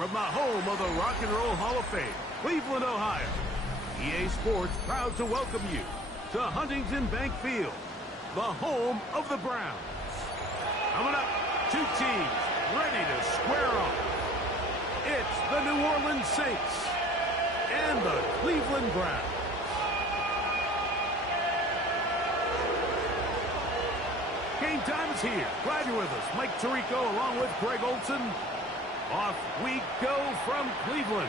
from the home of the Rock and Roll Hall of Fame, Cleveland, Ohio. EA Sports proud to welcome you to Huntington Bank Field, the home of the Browns. Coming up, two teams ready to square off. It's the New Orleans Saints and the Cleveland Browns. Game time is here. Glad you're with us. Mike Tirico along with Greg Olson. Off we go from Cleveland.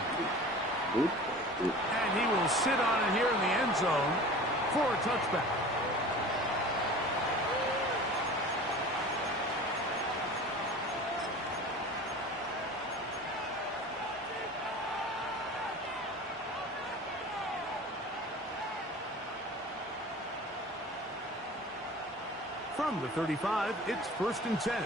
And he will sit on it here in the end zone for a touchback. From the 35, it's 1st and 10.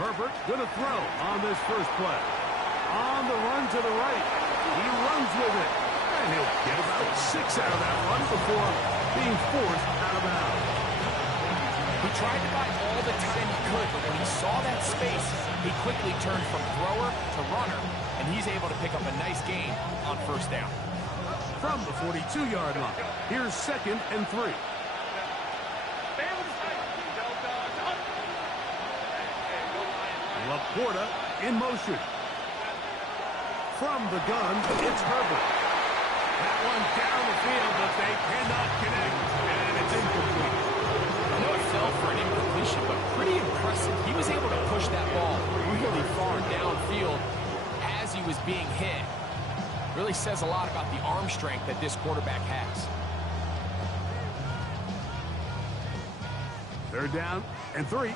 Herbert going to throw on this first play. On the run to the right. He runs with it. And he'll get about 6 out of that run before being forced out of bounds. He tried to buy all the time he could, but when he saw that space, he quickly turned from thrower to runner, and he's able to pick up a nice gain on 1st down. From the 42-yard line, here's 2nd and 3. Laporta in motion. From the gun, it's Herbert. That one down the field, but they cannot connect, and it's incomplete. I know it fell for an incompletion, but pretty impressive. He was able to push that ball really far downfield as he was being hit. Really says a lot about the arm strength that this quarterback has. 3rd down and 3.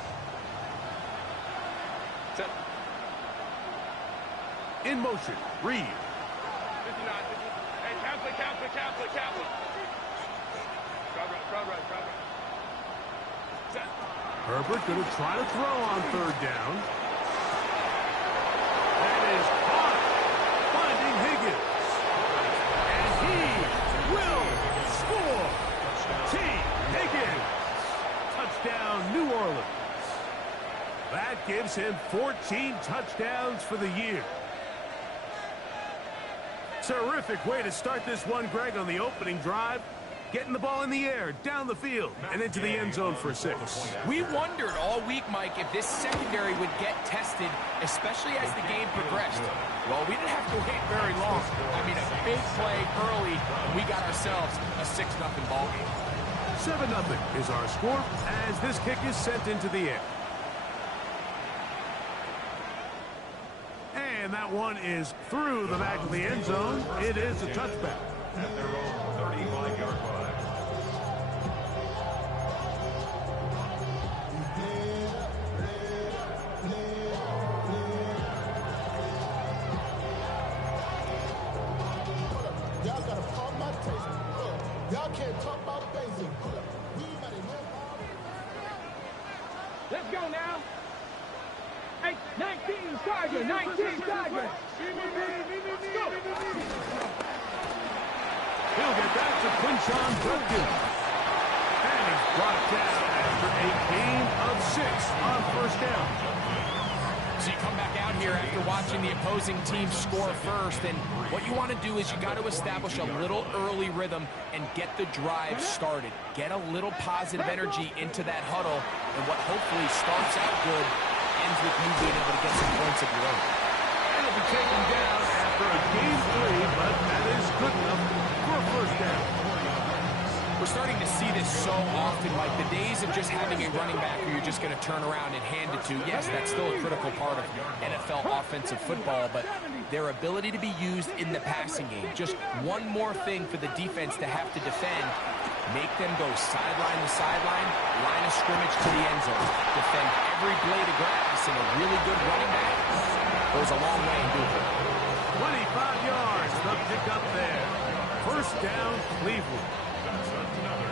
In motion, Reed. Herbert going to try to throw on 3rd down. That is caught. Finding Higgins. And he will score. T. Higgins. Touchdown, New Orleans. That gives him 14 touchdowns for the year. Terrific way to start this one, Greg, on the opening drive. Getting the ball in the air, down the field, and into the end zone for 6. We wondered all week, Mike, if this secondary would get tested, especially as the game progressed. Well, we didn't have to wait very long. I mean, a big play early, and we got ourselves a 6-0 ball game. 7-0 is our score as this kick is sent into the air. And that one is through the back of the end zone. It is a touchback. At their own 35-yard line. Y'all gotta pump my taste. Y'all can't talk about basic. Let's go now. Hey, 19 Tiger, 19 Tiger. He'll get back to Quinshon Judkins. And he's brought down after a gain of 6 on 1st down. So you come back out here after watching the opposing team score first, and what you want to do is you got to establish a little early rhythm and get the drive started. Get a little positive energy into that huddle, and what hopefully starts out good ends with you being able to get some points of your own. And he'll be taken down after a gain 3, but that is good enough for a 1st down. We're starting to see this so often, Mike. The days of just having a running back who you're just going to turn around and hand it to, yes, that's still a critical part of NFL offensive football, but their ability to be used in the passing game. Just one more thing for the defense to have to defend. Make them go sideline to sideline, line of scrimmage to the end zone. Defend every blade of grass, and a really good running back goes a long way in doing it. 25 yards, the pickup there. 1st down, Cleveland.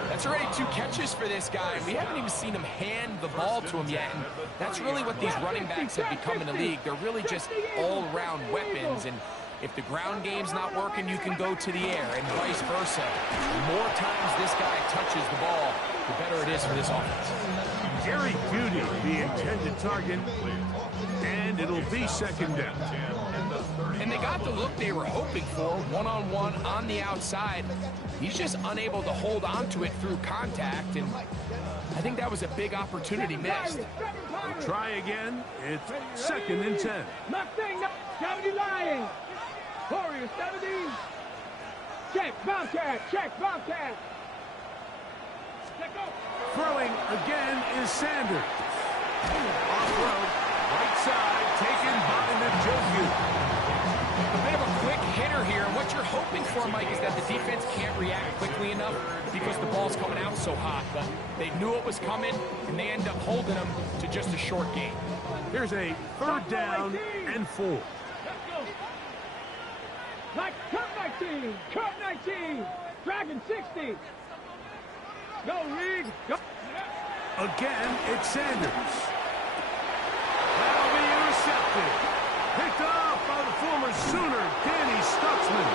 That's already 2 catches for this guy. We haven't even seen him hand the ball to him yet. And that's really what these running backs have become in the league. They're really just all-around weapons. And If the ground game's not working, you can go to the air, and vice versa. The more times this guy touches the ball, the better it is for this offense. Jerry Jeudy, the intended target, and it'll be second down. And they got the look they were hoping for, one-on-one on the outside. He's just unable to hold on to it through contact, and I think that was a big opportunity missed. We'll try again. It's second and 10. Mustang 70 Lions. Warriors 70. Check, Bobcat, check, Bobcat. Let go. Throwing again is Sanders. Off-road, right side, taken by Njoku. A bit of a quick hitter here. What you're hoping for, Mike, is that the defense can't react quickly enough because the ball's coming out so hot. But they knew it was coming, and they end up holding them to just a short gain. Here's a third down and 4. Let's go. Like Cub 19, Cub 19, Dragon 60. Go, Reed. Go. Again, it's Sanders. That'll be intercepted. Picked up by the former Sooner, Danny Stutzman.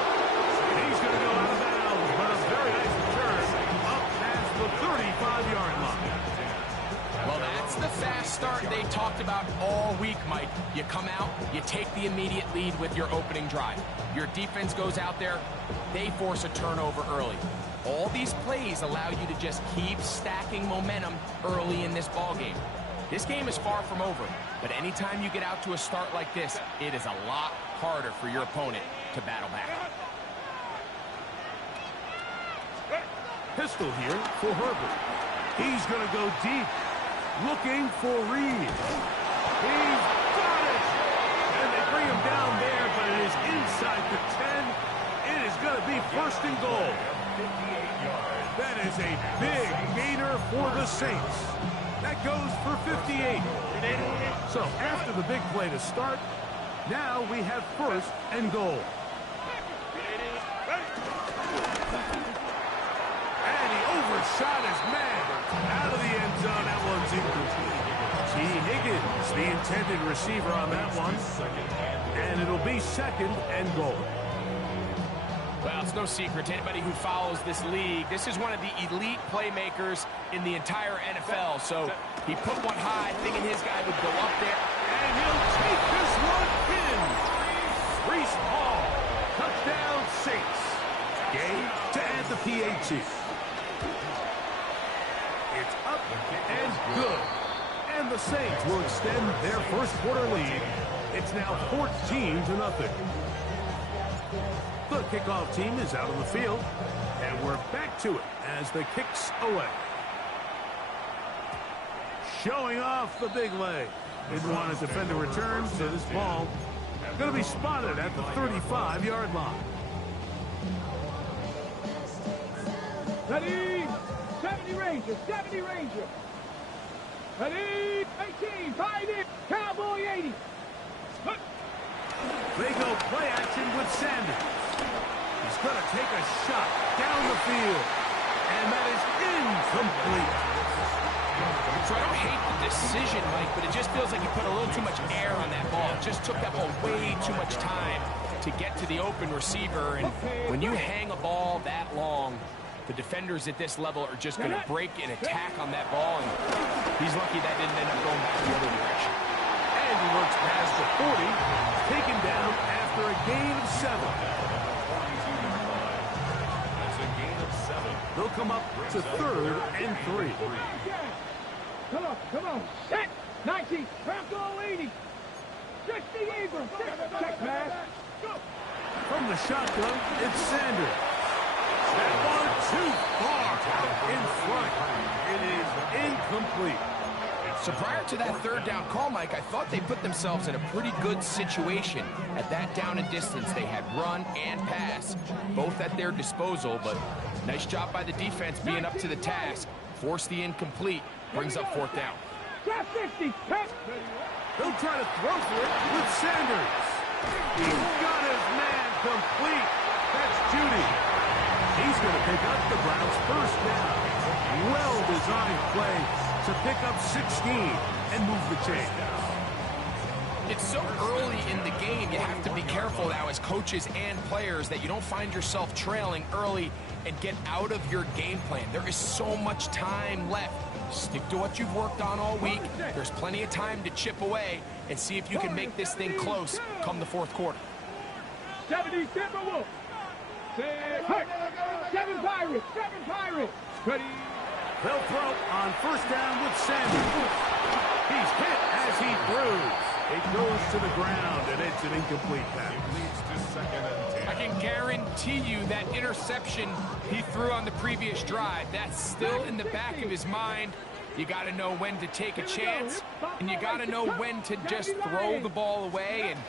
He's going to go out of bounds, but a very nice return up past the 35-yard line. Well, that's the fast start they talked about all week, Mike. You come out, you take the immediate lead with your opening drive. Your defense goes out there, they force a turnover early. All these plays allow you to just keep stacking momentum early in this ballgame. This game is far from over, but anytime you get out to a start like this, it is a lot harder for your opponent to battle back. Pistol here for Herbert. He's going to go deep, looking for Reed. He's got it! And they bring him down there, but it is inside the 10. It is going to be first and goal. That is a big gainer for the Saints. That goes for 58. So after the big play to start, now we have first and goal. And he overshot his man out of the end zone. That one's incomplete. T. Higgins, the intended receiver on that one. And it'll be second and goal. Well, it's no secret to anybody who follows this league. This is one of the elite playmakers in the entire NFL. So he put one high, thinking his guy would go up there. And he'll take this one in. Breece Hall, touchdown Saints. Game to add the PAT. It's up and good. And the Saints will extend their first quarter lead. It's now 14-0. The kickoff team is out on the field, and we're back to it as the kick's away. Showing off the big leg. Didn't want to defend a return, so this ball going to be spotted at the 35-yard line. Ready? 70 Ranger, 70 Ranger. Ready? 18, 5 in. Cowboy 80. Look. They go play action with Sanders. He's going to take a shot down the field. And that is incomplete. So I don't hate the decision, Mike, but it just feels like you put a little too much air on that ball. It just took that ball way too much time to get to the open receiver. And when you hang a ball that long, the defenders at this level are just going to break and attack on that ball. And he's lucky that didn't end up going back the other direction. And he looks past the 40, taken down after a gain of 7. That's a gain of 7. They'll come up to 3rd and 3. Come on, come on. Set. 19. Bronco 80. 60 Abrams. Check pass. Go. From the shotgun, it's Sanders. That one too far out in front. It is incomplete. So prior to that third down call, Mike, I thought they put themselves in a pretty good situation. At that down and distance, they had run and pass, both at their disposal, but nice job by the defense being up to the task. Force the incomplete, brings up 4th down. Trap 60. They'll try to throw for it with Sanders. He's got his man complete. That's Jeudy. He's going to pick up the Browns' first down. Well-designed play to pick up 16 and move the chain. It's so early in the game, you have to be careful now as coaches and players that you don't find yourself trailing early and get out of your game plan. There is so much time left. Stick to what you've worked on all week. There's plenty of time to chip away and see if you can make this thing close come the fourth quarter. 70 Timberwolves. 7 Pirates. 7 Pirates. Ready. They'll throw on first down with Sanders. He's hit as he throws. It goes to the ground, and it's an incomplete pass. It leads to second and 10. I can guarantee you that interception he threw on the previous drive, that's still in the back of his mind. You got to know when to take a chance, and you got to know when to just throw the ball away and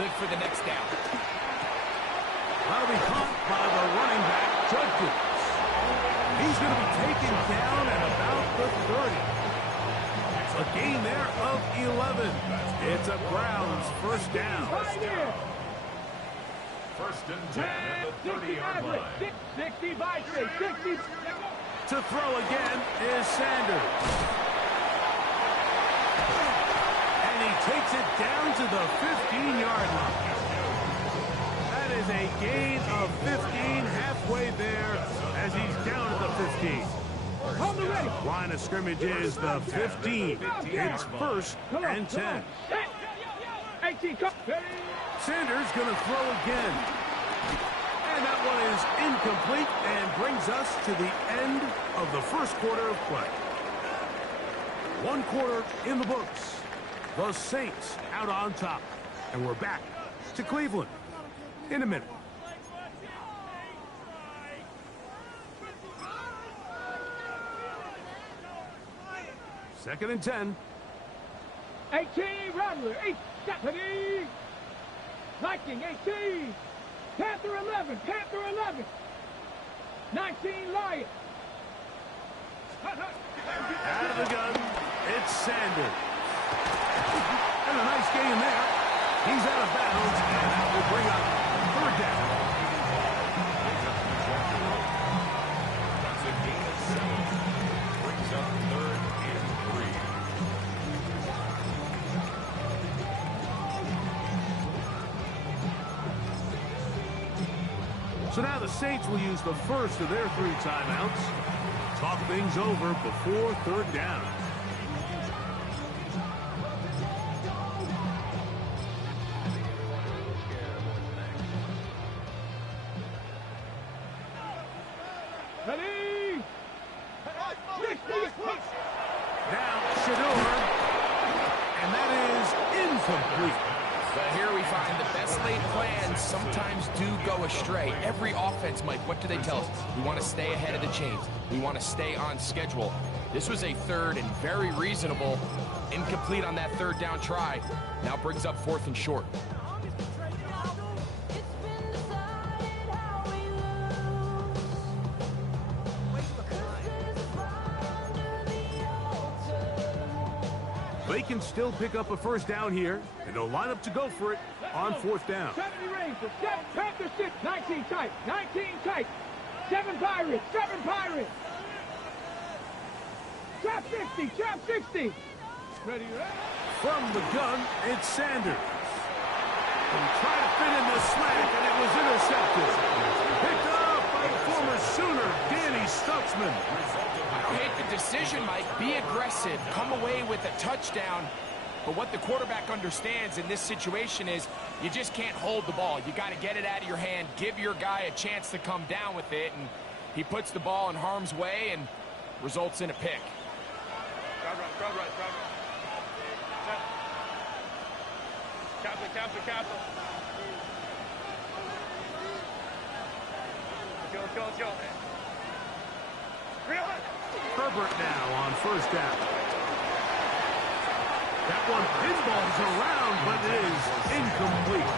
live for the next down. That'll be caught by the running back, Judkins. He's going to be taken down at about the 30. A gain there of 11. It's a Browns first down. First and 10 at the 30-yard line. 60 by 60. To throw again is Sanders. And he takes it down to the 15-yard line. That is a gain of 15 halfway there as he's down at the 15. Line of scrimmage is the 15. It's first and 10. Sanders going to throw again. And that one is incomplete and brings us to the end of the first quarter of play. One quarter in the books. The Saints out on top. And we're back to Cleveland in a minute. Second and 10. 18, Rattler, 8, Stephanie. Viking, 18. Panther, 11, Panther, 11. 19, Lion. Out of the gun, it's Sanders. And a nice gain there. He's out of bounds, and that will bring up third down. That's a gain of 7. Brings up third and 3. So now the Saints will use the first of their 3 timeouts. Talk things over before third down. Ready. Now Shador, and that is incomplete. But here we find the best laid plans sometimes do go astray. Every offense, Mike, what do they tell us? We want to stay ahead of the chains. We want to stay on schedule. This was a third and very reasonable. Incomplete on that third down try. Now brings up fourth and short. They can still pick up a first down here, and they'll line up to go for it on fourth down. 70 Rangers, 7 Panthers, 6, 19 tight, 19 tight. 7 Pirates, 7 Pirates. Trap 60, trap 60. Ready, ready. From the gun, it's Sanders. And trying to fit in the slant, and it was intercepted. Picked up by the former Sooner, Danny Stutzman. I don't hate the decision, Mike. Be aggressive. Come away with a touchdown. But what the quarterback understands in this situation is you just can't hold the ball. You got to get it out of your hand, give your guy a chance to come down with it, and he puts the ball in harm's way and results in a pick. Crowd right. Captain. Let's go. Herbert now on first down. That one pinballs around, but it is incomplete.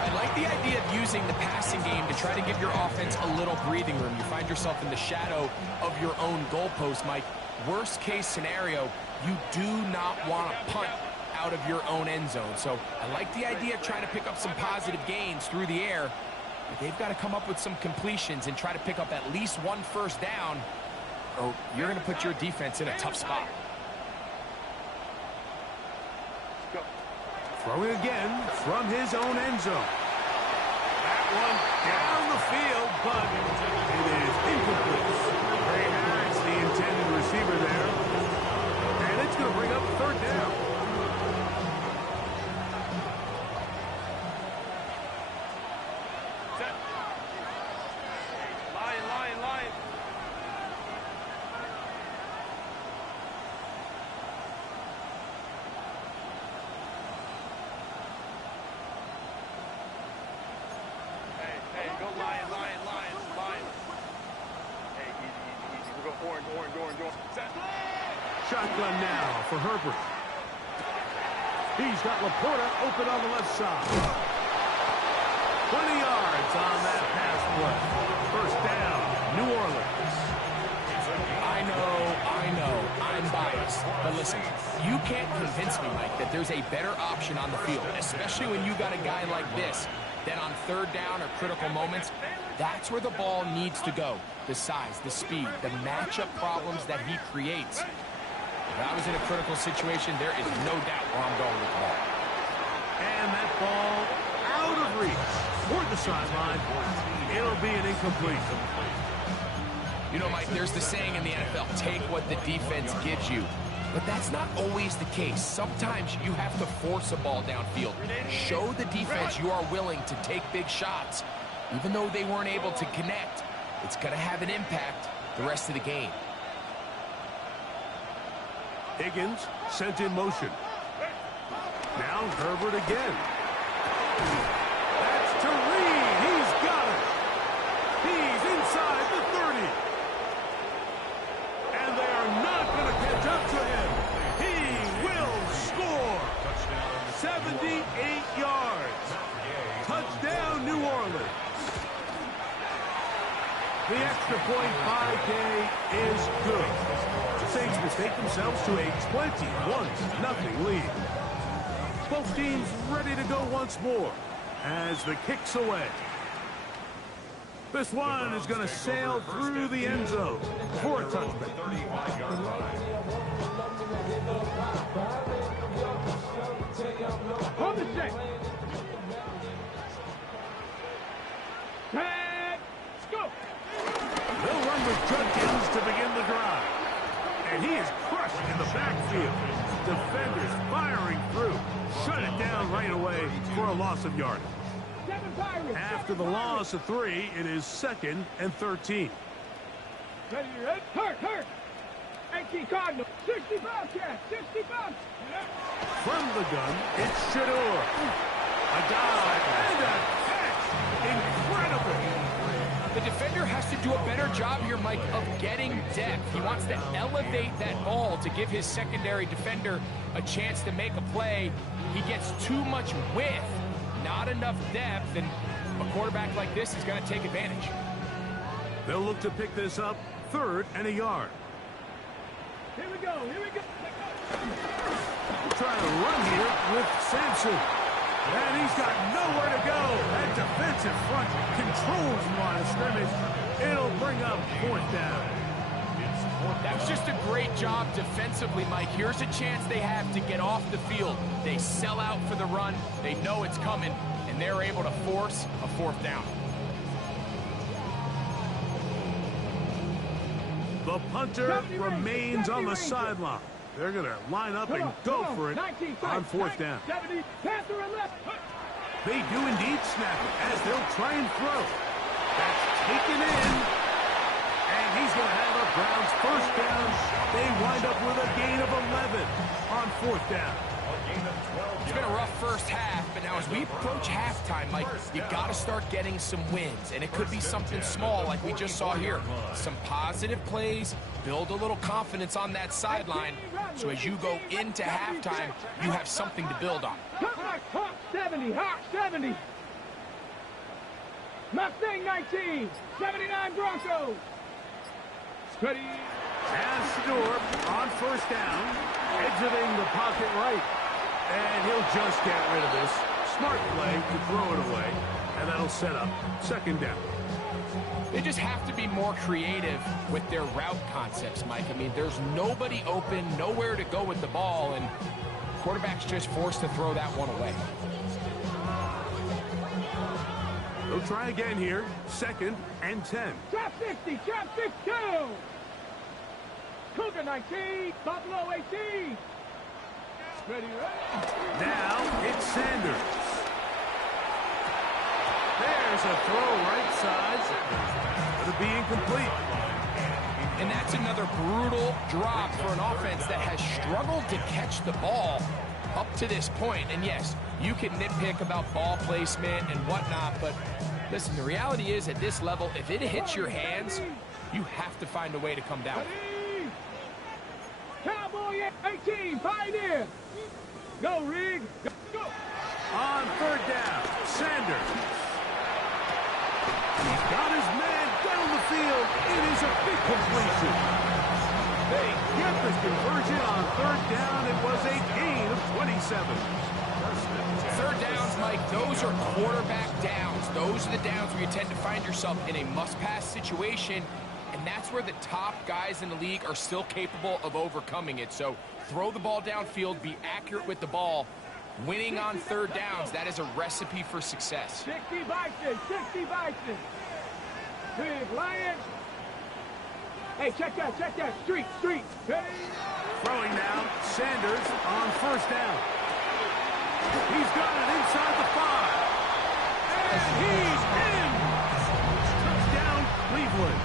I like the idea of using the passing game to try to give your offense a little breathing room. You find yourself in the shadow of your own goalpost, Mike. Worst case scenario, you do not want to punt out of your own end zone. So I like the idea of trying to pick up some positive gains through the air. But they've got to come up with some completions and try to pick up at least one first down, or you're going to put your defense in a tough spot. Throwing again from his own end zone. That one down the field, but it is incomplete. Ray Harris, the intended receiver there. And it's going to bring up third down. Line. Hey, go line. Hey, easy. We'll go orange. Set. Shotgun now for Herbert. He's got Laporta open on the left side. 20 yards on that pass play. First down, New Orleans. I know, I'm biased. But listen, you can't convince me, Mike, that there's a better option on the field, especially when you got a guy like this. Then on third down or critical moments, that's where the ball needs to go. The size, the speed, the matchup problems that he creates. If I was in a critical situation, there is no doubt where I'm going with the ball. And that ball out of reach toward the sideline. It'll be an incomplete. You know, Mike, there's the saying in the NFL, take what the defense gives you. But that's not always the case. Sometimes you have to force a ball downfield. Show the defense you are willing to take big shots. Even though they weren't able to connect, it's going to have an impact the rest of the game. Higgins sent in motion. Now Herbert again. That's to Reed. He's got it. He's inside the 30. And they are not going to catch up to him. He will score. 78 yards. Touchdown, New Orleans. The extra point by Day is good. The Saints mistake themselves to a 21-0 lead. Both teams ready to go once more as the kick's away. This one is going to sail through the end zone for a touchback. On the set. Let's go. They'll run with Judkins to begin the drive. And he is crushed in the backfield. Defenders firing through. Shut it down right away for a loss of yardage. After the loss of 3, it is 2nd and 13. Ready, hurt. 18 Cardinal, 60 Bobcat, 60 Bobcat. From the gun, it's Shador. A dive and a catch. Incredible. The defender has to do a better job here, Mike, of getting depth. He wants to elevate that ball to give his secondary defender a chance to make a play. He gets too much width, not enough depth, and a quarterback like this is going to take advantage. They'll look to pick this up 3rd and a yard. Here we go. Trying to run here with Sampson. And he's got nowhere to go. That defensive front controls the line of scrimmage. It'll bring up 4th down. That's just a great job defensively, Mike. Here's a chance they have to get off the field. They sell out for the run. They know it's coming, and they're able to force a 4th down. The punter remains on the sideline. They're going to line up and go for it on 4th down. They do indeed snap it as they'll try and throw. That's taken in. And he's going to have a Browns 1st down. They wind up with a gain of 11 on 4th down. It's been a rough first half, but now as we approach halftime, Mike, you got to start getting some wins, and it could be something small like we just saw here. Some positive plays, build a little confidence on that sideline, so as you go into halftime, you have something to build on. Hawk 70. Mustang 19, 79 Broncos. Steady. And Shador on 1st down, exiting the pocket right. And he'll just get rid of this. Smart play to throw it away. And that'll set up 2nd down. They just have to be more creative with their route concepts, Mike. I mean, there's nobody open, nowhere to go with the ball. And quarterback's just forced to throw that one away. They'll try again here. 2nd and 10. Trap 60, trap 62. Cougar 19, Buffalo 18. Ready, ready. Now it's Sanders. There's a throw right side. It'll be incomplete. And that's another brutal drop for an offense that has struggled to catch the ball up to this point. And yes, you can nitpick about ball placement and whatnot, but listen, the reality is at this level, if it hits your hands, you have to find a way to come down. Ready. Cowboy 18, Pioneer. Go, Rig. Go. On 3rd down, Sanders. He's got his man down the field. It is a big completion. They get the conversion on 3rd down. It was a gain of 27. 3rd downs, Mike, those are quarterback downs. Those are the downs where you tend to find yourself in a must-pass situation, and that's where the top guys in the league are still capable of overcoming it. So throw the ball downfield, be accurate with the ball. Winning on 3rd downs, that is a recipe for success. 60 Bison, 60 Bison. Big Lion. Hey, check that. Street. Hey. Throwing now, Sanders on 1st down. He's got it inside the 5. And he's in. Touchdown, Cleveland.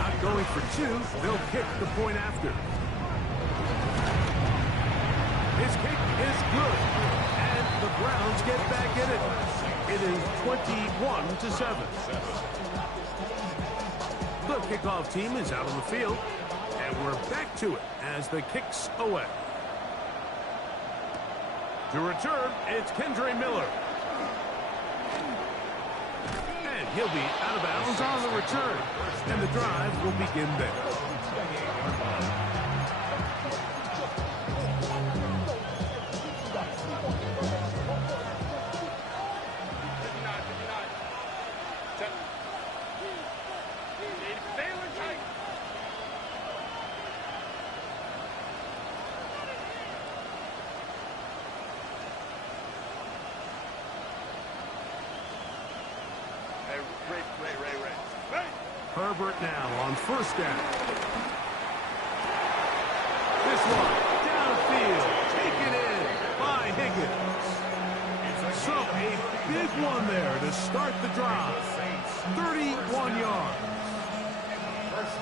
Not going for 2. They'll kick the point after. His kick is good. And the Browns get back in it. It is 21-7. The kickoff team is out on the field. And we're back to it as the kick's away. To return, it's Kendre Miller. And he'll be out of bounds on the return. And the drive will begin there. Herbert now on 1st down. This one downfield, taken in by Higgins. So a big one there to start the drive. 31 yards.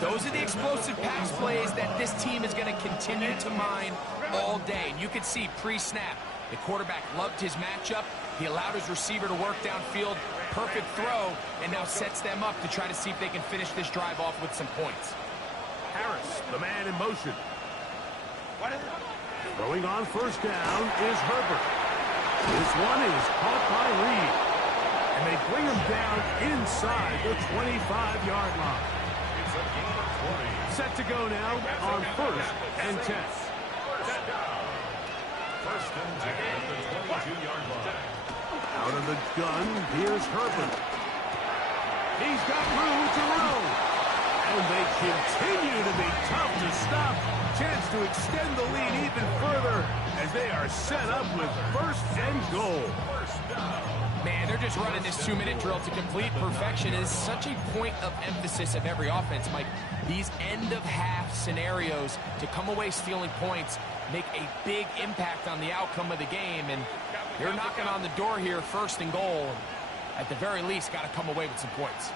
Those are the explosive pass plays that this team is going to continue to mine all day. And you can see pre-snap, the quarterback loved his matchup. He allowed his receiver to work downfield. Perfect throw, and now sets them up to try to see if they can finish this drive off with some points. Harris, the man in motion. Throwing on 1st down is Herbert. This one is caught by Reed. And they bring him down inside the 25-yard line. Set to go now on 1st and 10. 1st and 10 at the 22-yard line. Out of the gun, here's Herbert. He's got room to roll. And they continue to be tough to stop. Chance to extend the lead even further as they are set up with 1st and goal. Man, they're just running this 2-minute drill to complete perfection. It is such a point of emphasis of every offense, Mike. These end-of-half scenarios to come away stealing points make a big impact on the outcome of the game. And they're knocking on the door here, 1st and goal. At the very least, got to come away with some points.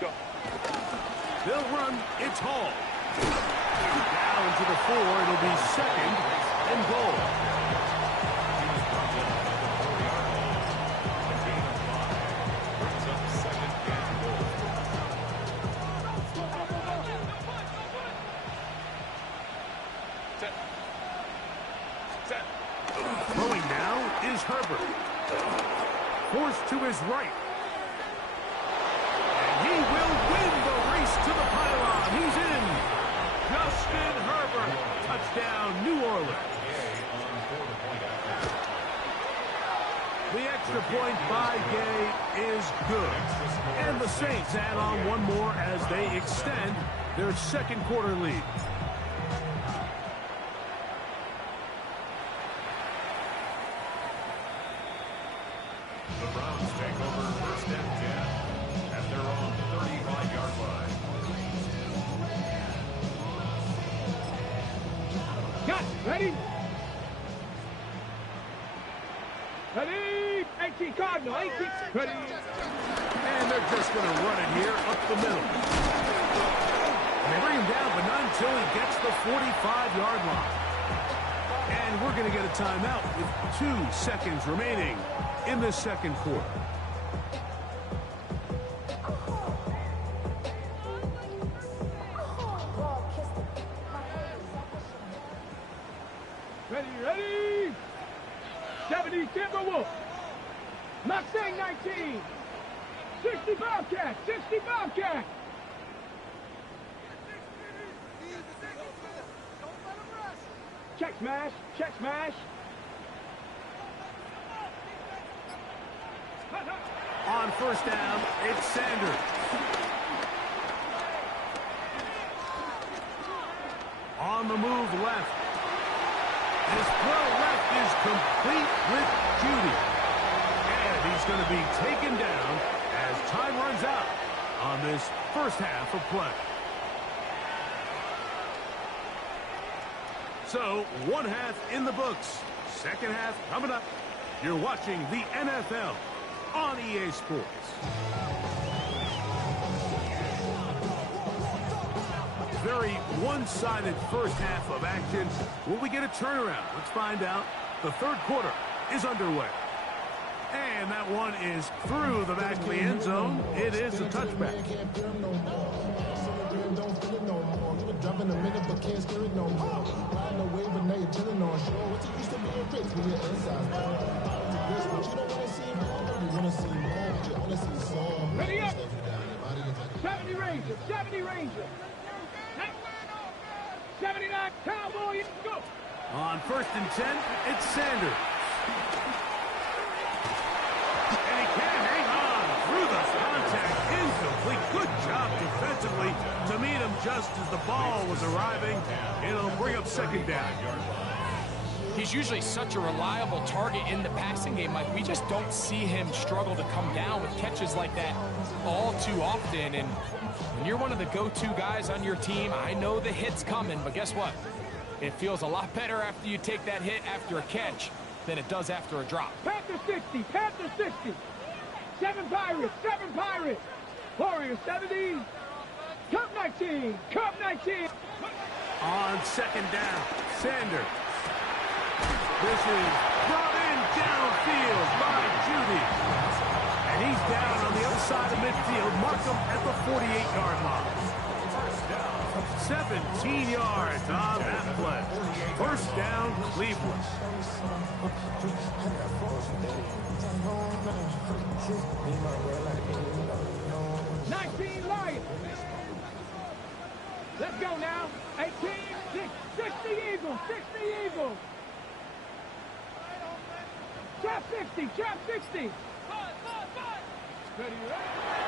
Go. They'll run. It's Hall. Down to the 4. It'll be 2nd and goal. Throwing now is Herbert. Forced to his right. And he will win the race to the pylon. He's in. Justin Herbert. Touchdown, New Orleans. The extra point by Gay is good. And the Saints add on one more as they extend their 2nd quarter lead. Ready? Ready? 18 Cardinal, 18. Ready? And they're just going to run it here up the middle. And they bring him down, but not until he gets the 45-yard line. And we're going to get a timeout with 2 seconds remaining in the second quarter. Ready, ready? 70 Timberwolves. Mustang 19. 60 Bobcat, 60 Bobcat. Check smash, check smash. On first down, it's Sanders. On the move left. His throw left is complete with Judy. And he's going to be taken down as time runs out on this first half of play. So, one half in the books. Second half coming up. You're watching the NFL on EA Sports. Very one-sided first half of action. Will we get a turnaround? Let's find out. The third quarter is underway. And that one is through the back of the end zone. It is a touchback. Dropping a minute, but can't steer it no more. Riding away, but now you're chilling on shore. What you used to be a fix when you're inside. But you don't want to see more. You want to see more. You want to see some. Ready up. 70 Rangers, 70 Rangers. 79 Cowboys, go. On first and 10, it's Sanders. And he can't hang on through the contact. Incomplete. Good job defensively to meet him just as the ball was arriving. It'll bring up second down. He's usually such a reliable target in the passing game, Mike. We just don't see him struggle to come down with catches like that all too often. And when you're one of the go-to guys on your team, I know the hit's coming, but guess what? It feels a lot better after you take that hit after a catch than it does after a drop. Panther 60, Panther 60. 7 Pirates, 7 Pirates. Warriors 70. Cup 19, Cup 19. On second down, Sanders. This is brought in downfield by Judy. And he's down on the other side of midfield. Mark him at the 48-yard line. 17 yards on that play. First down, Cleveland. 19 Lions. Let's go now. 18, 60 Eagles, 60 Eagles. Trap 60, trap 60.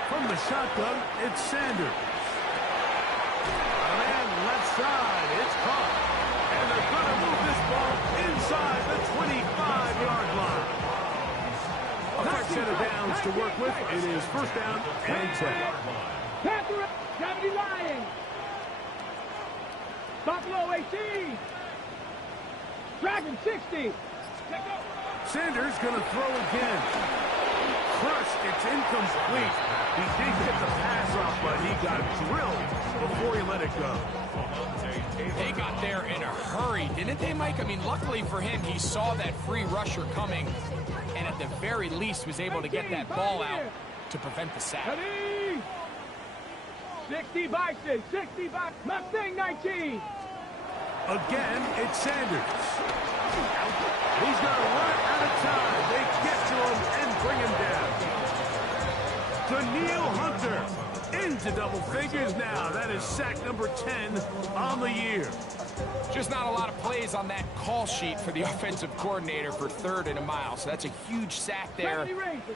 From the shotgun, it's Sanders. A man left side, it's caught. And they're going to move this ball inside the 25-yard line. A fresh set of downs to work with. It is first down and 10. Panther 70 Lions. Buffalo 18. Dragon 60. Sanders going to throw again. Crushed, it's incomplete. He did get the pass off, but he got drilled before he let it go. They got there in a hurry, didn't they, Mike? I mean, luckily for him, he saw that free rusher coming, and at the very least was able to get that ball out to prevent the sack. Ready? 60 Bison, 60 Bison. Mustang 19. Again, it's Sanders. He's going to run out of time. They get to him and bring him down. Danielle Hunter into double figures now. That is sack number 10 on the year. Just not a lot of plays on that call sheet for the offensive coordinator for 3rd and a mile. So that's a huge sack there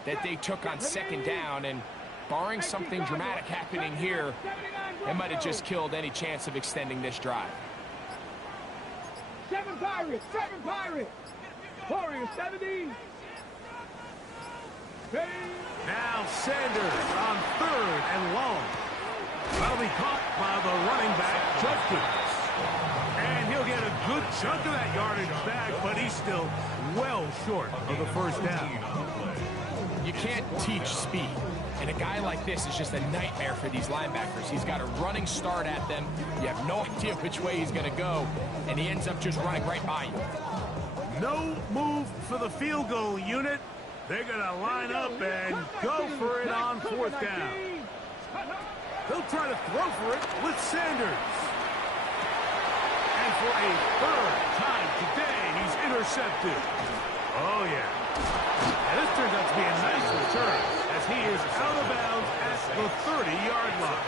that they took on second down. And barring something dramatic happening here, it might have just killed any chance of extending this drive. 7 Pirates, 7 Pirates. Warriors 70. Now Sanders on 3rd and long. That'll be caught by the running back, Judkins. And he'll get a good chunk of that yardage back, but he's still well short of the first down. You can't teach speed. And a guy like this is just a nightmare for these linebackers. He's got a running start at them. You have no idea which way he's going to go, and he ends up just running right by you. No move for the field goal unit. They're going to line up and go for it on fourth down. They'll try to throw for it with Sanders. And for a third time today, he's intercepted. Oh, yeah. And this turns out to be a nice return as he is out of bounds at the 30-yard line.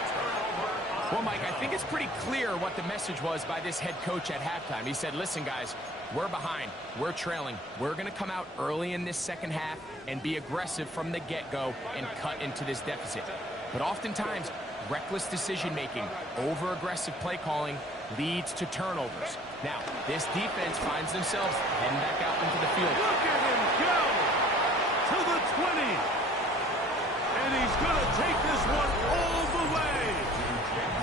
Well, Mike, I think it's pretty clear what the message was by this head coach at halftime. He said, listen, guys, we're behind. We're trailing. We're going to come out early in this second half and be aggressive from the get-go and cut into this deficit. But oftentimes, reckless decision-making, over-aggressive play calling leads to turnovers. Now, this defense finds themselves heading back out into the field. Look at him go to the 20. And he's going to take this one all the way.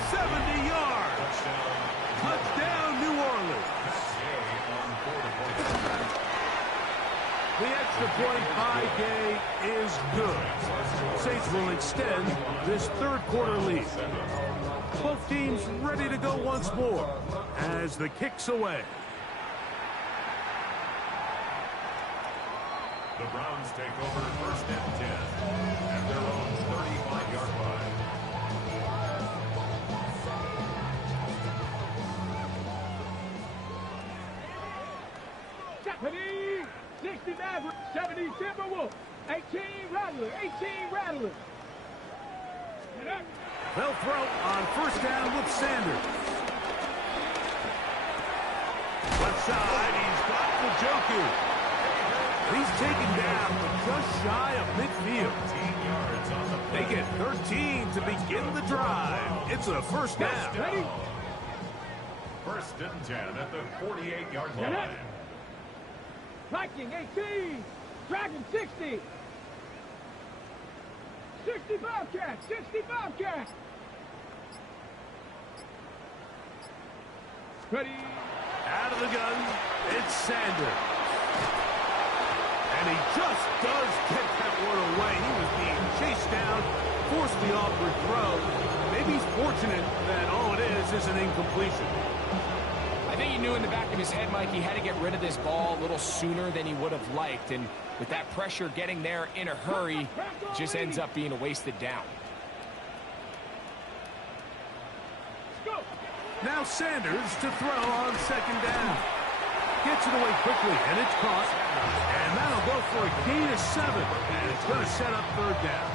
70 yards. Touchdown, New Orleans. The extra point by Gay is good. Saints will extend this third quarter lead. Both teams ready to go once more as the kick's away. The Browns take over first and 10 at their own 35-yard line. Japanese, 60 Maverick, 70 Timberwolf, 18 Rattler, 18 Rattler. They'll throw on first down with Sanders. Left side, he's got Njoku. He's taken down just shy of midfield. They get 13 to begin the drive. It's a first down. Ready? First and 10 at the 48-yard line. Viking, 18. Dragon, 60. 65 cat, 65 cat. Ready? Out of the gun, it's Sanders. And he just does get that one away. He was being chased down, forced the awkward throw. Maybe he's fortunate that all it is an incompletion. I think he knew in the back of his head, Mike, he had to get rid of this ball a little sooner than he would have liked. And with that pressure getting there in a hurry, it just ends up being a wasted down. Now Sanders to throw on second down. Gets it away quickly, and it's caught. And that'll go for a gain of 7. And it's going to set up third down.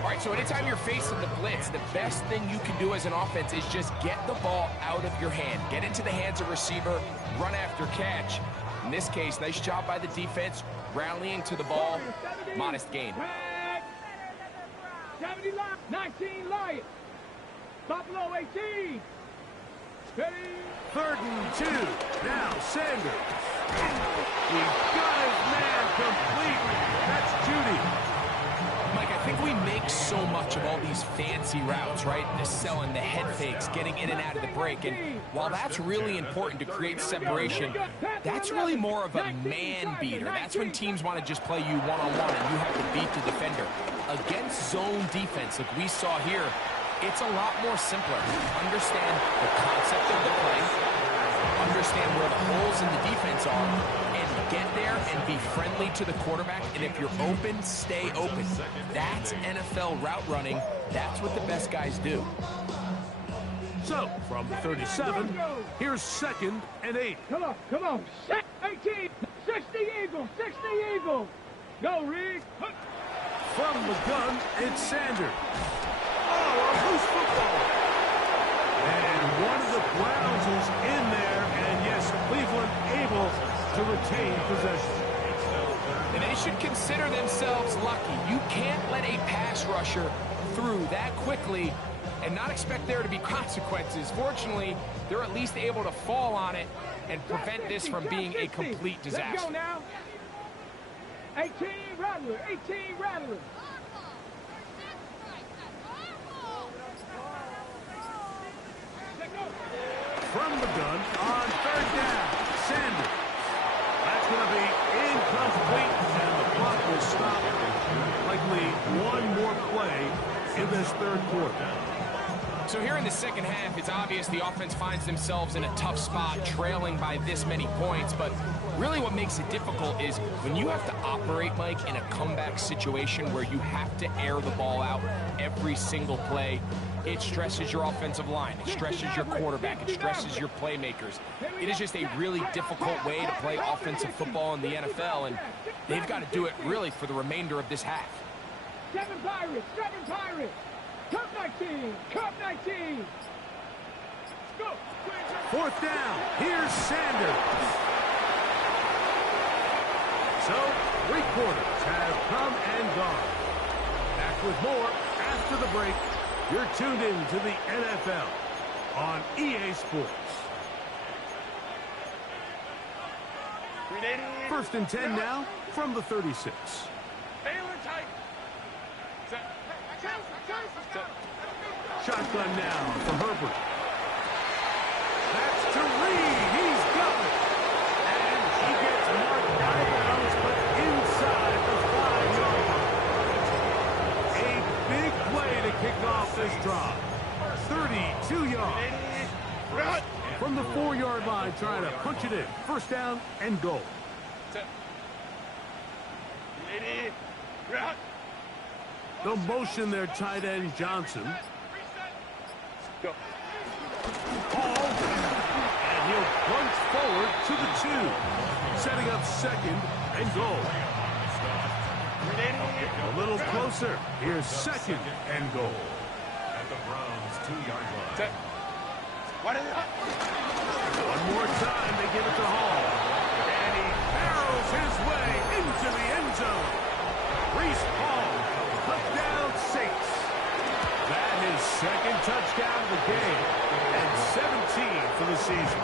All right, so anytime you're facing the blitz, the best thing you can do as an offense is just get the ball out of your hand. Get into the hands of receiver, run after catch. In this case, nice job by the defense, rallying to the ball. Modest gain. 70 Lions, 19 Lions. Buffalo, 18. Ready? Third and 2. Now Sanders. He's got his man complete. That's Judy. Mike, I think we make so much of all these fancy routes, right? The selling, the head fakes, getting in and out of the break. And while that's really important to create separation, that's really more of a man beater. That's when teams want to just play you one-on-one and you have to beat the defender. Against zone defense, like we saw here, it's a lot more simpler. Understand the concept of the play, understand where the holes in the defense are, and get there and be friendly to the quarterback. And if you're open, stay open. That's NFL route running. That's what the best guys do. So, from the 37, here's second and 8. Come on, come on. 18, 60 Eagles, 60 Eagles. Go, Reed. From the gun, it's Sanders. Oh, a loose football. And one of the Browns is in there, and yes, Cleveland able to retain possession. And they should consider themselves lucky. You can't let a pass rusher through that quickly and not expect there to be consequences. Fortunately, they're at least able to fall on it and prevent this from being a complete disaster. Let's go now. 18 Rattler, 18 Rattler. from the gun on third down. Sanders. That's going to be incomplete, and the clock will stop. Likely one more play in this third quarter. So here in the second half, it's obvious the offense finds themselves in a tough spot, trailing by this many points. But really what makes it difficult is when you have to operate, Mike, in a comeback situation where you have to air the ball out every single play. It stresses your offensive line. It stresses your quarterback. It stresses your playmakers. It is just a really difficult way to play offensive football in the NFL, and they've got to do it really for the remainder of this half. 7 Pirates! Cup 19! Cup 19! Go! Fourth down. Here's Sanders. So, 3 quarters have come and gone. Back with more after the break. You're tuned in to the NFL on EA Sports. First and 10 now from the 36. Shotgun now for Herbert. That's to Reed. He's got it. And he gets marked out of bounds, but inside the 5-yard line. A big play to kick off this drive. 32 yards. From the 4-yard line, trying to punch it in. First down and goal. The motion there, tight end Johnson. Hall, and he'll plunge forward to the 2, setting up second and goal. A little closer. Here's second and goal. At the Browns' 2-yard line. One more time, they give it to Hall. And he barrels his way into the end zone. Breece Hall, touchdown 6. That is second touchdown of the game, and 17 for the season.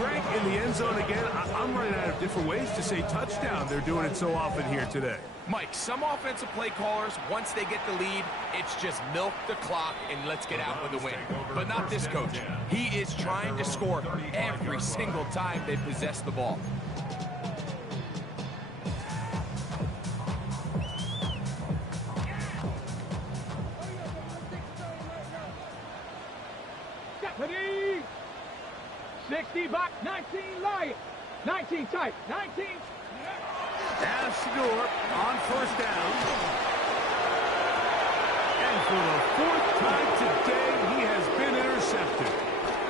Greg, in the end zone again, I'm running out of different ways to say touchdown. They're doing it so often here today. Mike, some offensive play callers, once they get the lead, it's just milk the clock and let's get out with a win. But not this coach. He is trying to score every single time they possess the ball. Stephanie! 60 back, 19 Lions. 19 tight, 19. As Shador on first down. And for the 4th time today, he has been intercepted.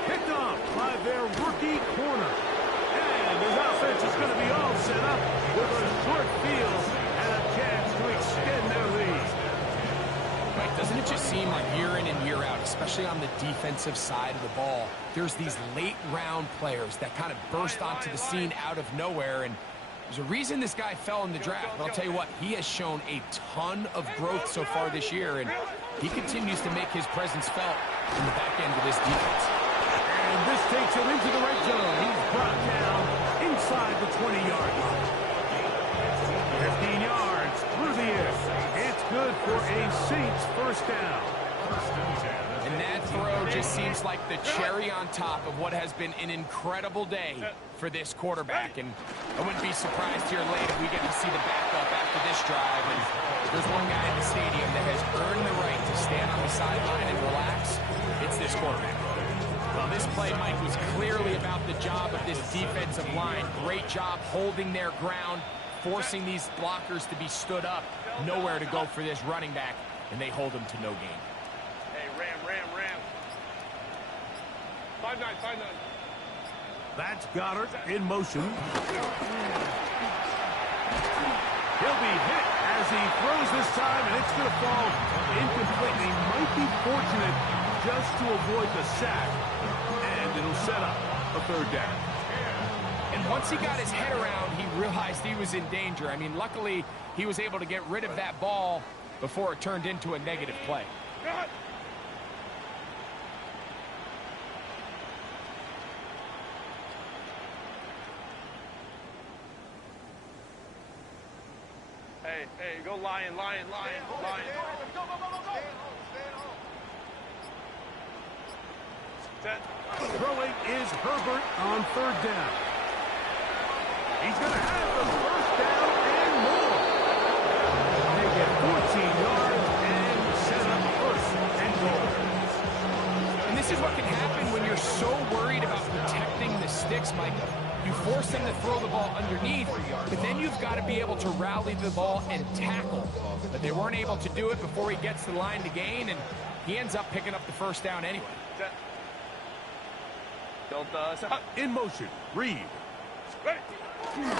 Picked off by their rookie corner. And his offense is going to be all set up with a short field and a chance to extend their lead. Right, doesn't it just seem like year in and year out, especially on the defensive side of the ball, there's these late round players that kind of burst onto the scene out of nowhere, and there's a reason this guy fell in the draft, but I'll tell you what, he has shown a ton of growth so far this year, and he continues to make his presence felt in the back end of this defense. And this takes him into the red zone. He's brought down inside the 20-yard line. 15 yards through the air. It's good for a Saints first down. And that throw just seems like the cherry on top of what has been an incredible day for this quarterback. And I wouldn't be surprised here late if we get to see the backup after this drive. And if there's one guy in the stadium that has earned the right to stand on the sideline and relax, it's this quarterback. Well, this play, Mike, was clearly about the job of this defensive line. Great job holding their ground, forcing these blockers to be stood up. Nowhere to go for this running back, and they hold him to no gain. Hey, Ram. 5-9. That's Goddard in motion. He'll be hit as he throws this time, and it's going to fall incomplete. He might be fortunate just to avoid the sack, and it'll set up a third down. And once he got his head around, he realized he was in danger. I mean, luckily, he was able to get rid of that ball before it turned into a negative play. Hey, go Lion. Throwing is Herbert on third down. He's going to have the first down and more. They get 14 yards and set up first and goal. And this is what can happen when you're so worried about protecting the sticks, Mike. You force them to throw the ball underneath, but then you've got to be able to rally the ball and tackle. But they weren't able to do it before he gets to the line to gain, and he ends up picking up the first down anyway. Delta, set. In motion, Reed. Ready. Trying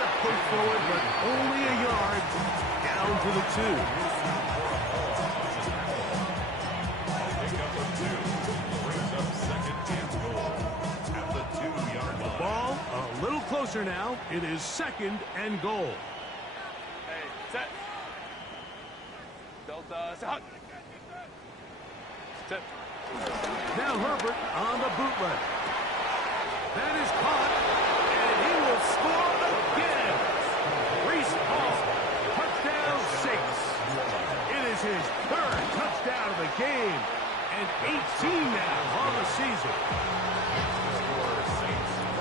to push forward, but only a yard. Down to the 2. Pick up a 2. Brings up second and goal at the 2-yard line. Ball a little closer now. It is second and goal. Hey, set. Delta, set. Set. Now Herbert on the bootleg. That is caught, and he will score again. Reese Hall, touchdown 6. It is his third touchdown of the game, and 18 now on the season.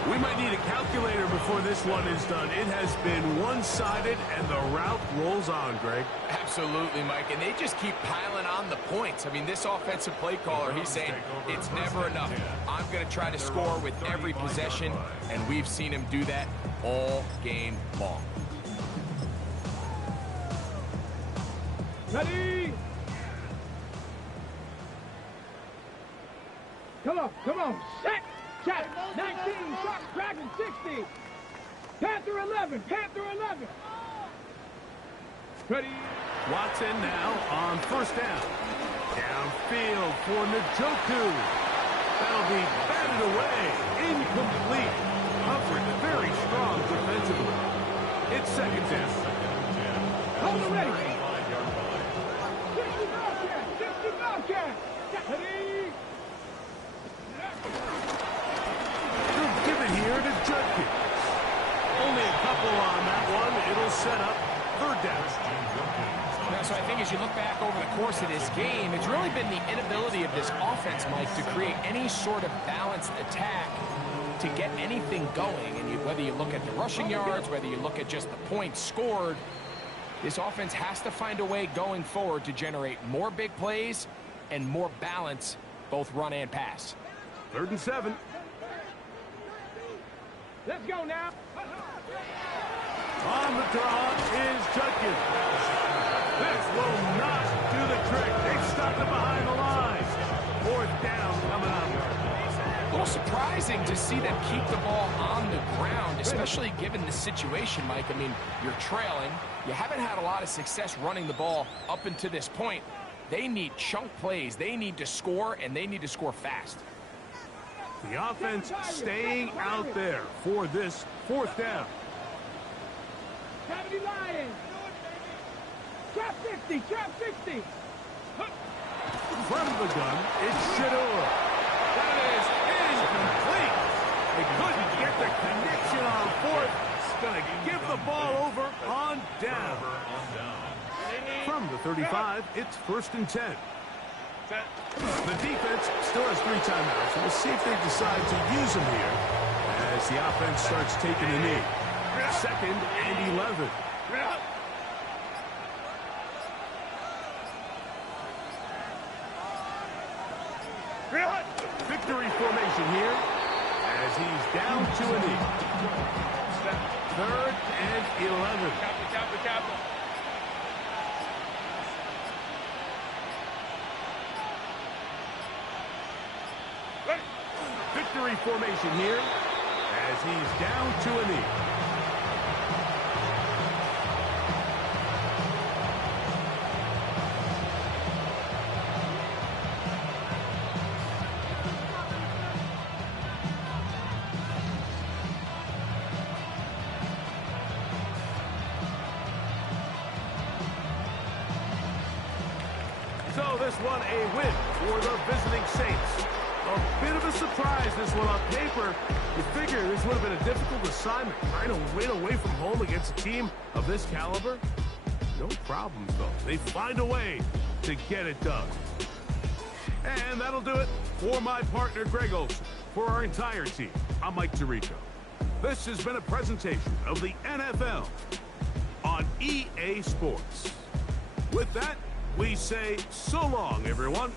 We might need a calculator before this one is done. It has been one-sided, and the route rolls on, Greg. Absolutely, Mike, and they just keep piling on the points. I mean, this offensive play caller, he's saying it's never enough. I'm going to try to score with every possession, and we've seen him do that all game long. Ready? Come on, set! Check! 19, Shark Dragon 60! Panther 11, Panther 11! Ready? Watson now on first down. Downfield for Njoku. That'll be batted away. Incomplete. Humphrey very strong defensively. It's second down. Hold it ready! 60 Bobcat! 60 Bobcat! Ready? They'll give it here to Judkins. Only a couple on that one. It'll set up third down. Now, so I think as you look back over the course of this game, it's really been the inability of this offense, Mike, to create any sort of balanced attack to get anything going. And whether you look at the rushing yards, whether you look at just the points scored, this offense has to find a way going forward to generate more big plays and more balance, both run and pass. 3rd and 7. Let's go now! On the draw is Judkins. This will not do the trick. They've stopped it behind the line. 4th down coming up. A little surprising to see them keep the ball on the ground, especially given the situation, Mike. I mean, you're trailing. You haven't had a lot of success running the ball up until this point. They need chunk plays. They need to score, and they need to score fast. The offense staying out there for this 4th down. 70 Lions! Trap 60! Trap 60! From the gun, it's Shedeur. That is incomplete. They couldn't get the connection on 4th. It's going to give the ball over on down. From the 35, it's 1st and 10. The defense still has 3 timeouts. We'll see if they decide to use them here as the offense starts taking a knee. 2nd and 11. Victory formation here as he's down to a knee. 3rd and 11. Captain. Victory formation here as he's down to a knee. So this one a win for the visiting Saints. A bit of a surprise, this one on paper. You figure this would have been a difficult assignment, trying to win away from home against a team of this caliber. No problems, though. They find a way to get it done. And that'll do it for my partner, Greg Olson. For our entire team, I'm Mike Tirico. This has been a presentation of the NFL on EA Sports. With that, we say so long, everyone.